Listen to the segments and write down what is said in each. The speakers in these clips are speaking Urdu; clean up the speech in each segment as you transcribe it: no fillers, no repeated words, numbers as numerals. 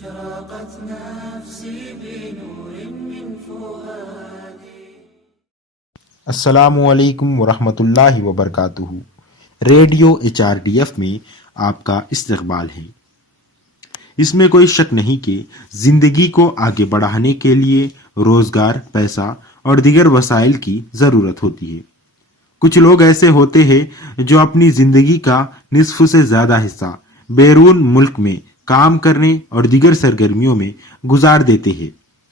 أشرقت نفسي بنور من فؤادي. السلام علیکم ورحمۃ اللہ وبرکاتہ. ریڈیو HRDF میں آپ کا استقبال ہے. اس میں کوئی شک نہیں کہ زندگی کو آگے بڑھانے کے لیے روزگار، پیسہ اور دیگر وسائل کی ضرورت ہوتی ہے. کچھ لوگ ایسے ہوتے ہیں جو اپنی زندگی کا نصف سے زیادہ حصہ بیرون ملک میں کام کرنے اور دیگر سرگرمیوں میں گزار دیتے ہیں.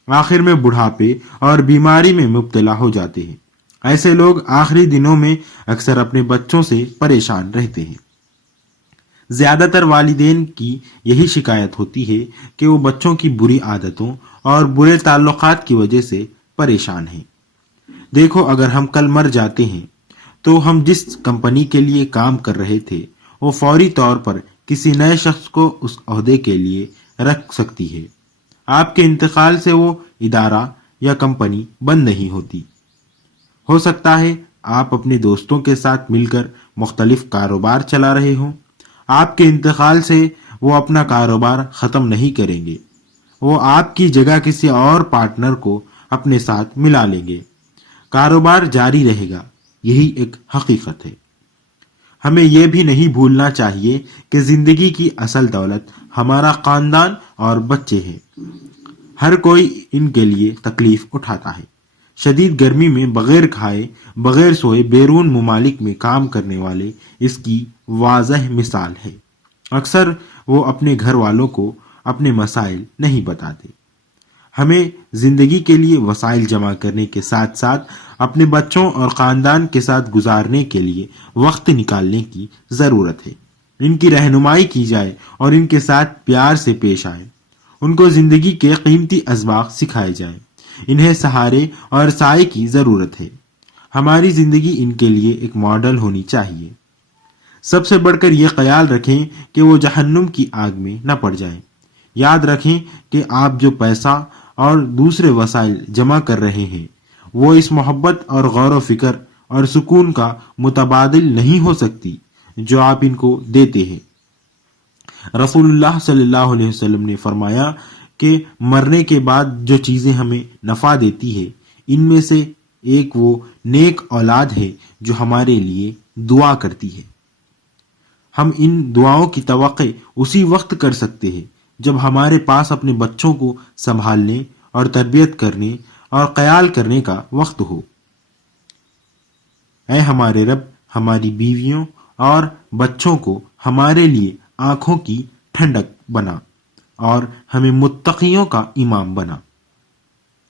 آخر میں بڑھاپے اور بیماری میں مبتلا ہو جاتے ہیں. ایسے لوگ آخری دنوں میں اکثر اپنے بچوں سے پریشان رہتے ہیں. زیادہ تر والدین کی یہی شکایت ہوتی ہے کہ وہ بچوں کی بری عادتوں اور برے تعلقات کی وجہ سے پریشان ہیں. دیکھو، اگر ہم کل مر جاتے ہیں تو ہم جس کمپنی کے لیے کام کر رہے تھے وہ فوری طور پر کسی نئے شخص کو اس عہدے کے لیے رکھ سکتی ہے. آپ کے انتقال سے وہ ادارہ یا کمپنی بند نہیں ہوتی. ہو سکتا ہے آپ اپنے دوستوں کے ساتھ مل کر مختلف کاروبار چلا رہے ہوں. آپ کے انتقال سے وہ اپنا کاروبار ختم نہیں کریں گے. وہ آپ کی جگہ کسی اور پارٹنر کو اپنے ساتھ ملا لیں گے. کاروبار جاری رہے گا، یہی ایک حقیقت ہے. ہمیں یہ بھی نہیں بھولنا چاہیے کہ زندگی کی اصل دولت ہمارا خاندان اور بچے ہیں. ہر کوئی ان کے لیے تکلیف اٹھاتا ہے. شدید گرمی میں بغیر کھائے بغیر سوئے بیرون ممالک میں کام کرنے والے اس کی واضح مثال ہے. اکثر وہ اپنے گھر والوں کو اپنے مسائل نہیں بتاتے. ہمیں زندگی کے لیے وسائل جمع کرنے کے ساتھ ساتھ اپنے بچوں اور خاندان کے ساتھ گزارنے کے لیے وقت نکالنے کی ضرورت ہے. ان کی رہنمائی کی جائے اور ان کے ساتھ پیار سے پیش آئے. ان کو زندگی کے قیمتی اسباق سکھائے جائیں. انہیں سہارے اور سائے کی ضرورت ہے. ہماری زندگی ان کے لیے ایک ماڈل ہونی چاہیے. سب سے بڑھ کر یہ خیال رکھیں کہ وہ جہنم کی آگ میں نہ پڑ جائیں. یاد رکھیں کہ آپ جو پیسہ اور دوسرے وسائل جمع کر رہے ہیں وہ اس محبت اور غور و فکر اور سکون کا متبادل نہیں ہو سکتی جو آپ ان کو دیتے ہیں. رسول اللہ صلی اللہ علیہ وسلم نے فرمایا کہ مرنے کے بعد جو چیزیں ہمیں نفع دیتی ہے ان میں سے ایک وہ نیک اولاد ہے جو ہمارے لیے دعا کرتی ہے. ہم ان دعاؤں کی توقع اسی وقت کر سکتے ہیں جب ہمارے پاس اپنے بچوں کو سنبھالنے اور تربیت کرنے اور خیال کرنے کا وقت ہو. اے ہمارے رب، ہماری بیویوں اور بچوں کو ہمارے لیے آنکھوں کی ٹھنڈک بنا اور ہمیں متقیوں کا امام بنا.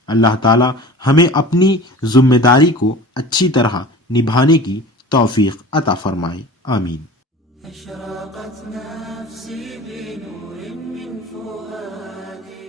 اللہ تعالی ہمیں اپنی ذمہ داری کو اچھی طرح نبھانے کی توفیق عطا فرمائے. آمین. أشرقت نفسي بنور من فؤادي.